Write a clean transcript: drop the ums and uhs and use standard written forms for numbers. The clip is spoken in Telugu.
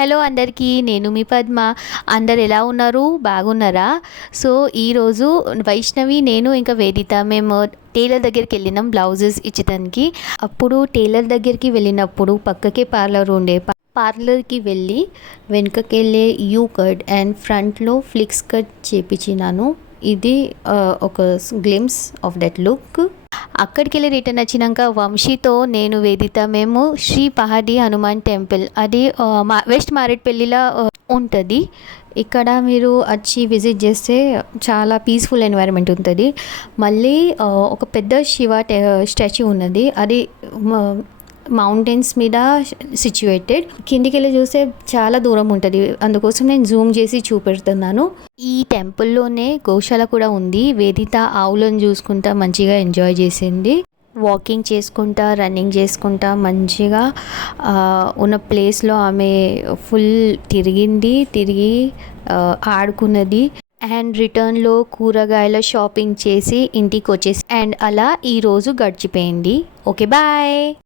హలో అందరికీ, నేను మీ పద్మ. అందరు ఎలా ఉన్నారు? బాగున్నారా? సో ఈరోజు వైష్ణవి, నేను ఇంకా వేదిత మేము టైలర్ దగ్గరికి వెళ్ళినాం బ్లౌజెస్ ఇచ్చడానికి. అప్పుడు టైలర్ దగ్గరికి వెళ్ళినప్పుడు పక్కకే పార్లర్ ఉండే. పార్లర్కి వెళ్ళి వెనుకకెళ్ళే యూ కట్ అండ్ ఫ్రంట్లో ఫ్లిక్స్ కట్ చేపించినాను. ఇది ఒక గ్లిమ్స్ ఆఫ్ దట్ లుక్. అక్కడికి వెళ్ళి రిటర్న్ వచ్చినాక వంశీతో నేను వేదిత మేము శ్రీ పహాడి హనుమాన్ టెంపుల్, అది వెస్ట్ మారేట్పల్లిలో ఉంటుంది. ఇక్కడ మీరు వచ్చి విజిట్ చేస్తే చాలా పీస్ఫుల్ ఎన్వైరన్మెంట్ ఉంటుంది. మళ్ళీ ఒక పెద్ద శివ స్టాచ్యూ ఉన్నది, అది మౌంటైన్స్ మీద సిచ్యువేటెడ్. కిందికి వెళ్ళి చూస్తే చాలా దూరం ఉంటుంది, అందుకోసం నేను జూమ్ చేసి చూపెడుతున్నాను. ఈ టెంపుల్లోనే గోశాల కూడా ఉంది. వేదిత ఆవులను చూసుకుంటా మంచిగా ఎంజాయ్ చేసింది. వాకింగ్ చేసుకుంటా, రన్నింగ్ చేసుకుంటా మంచిగా ఉన్న ప్లేస్లో ఆమె ఫుల్ తిరిగి ఆడుకున్నది. అండ్ రిటర్న్లో కూరగాయల షాపింగ్ చేసి ఇంటికి వచ్చేసి అండ్ అలా ఈరోజు గడిచిపోయింది. Okay, bye.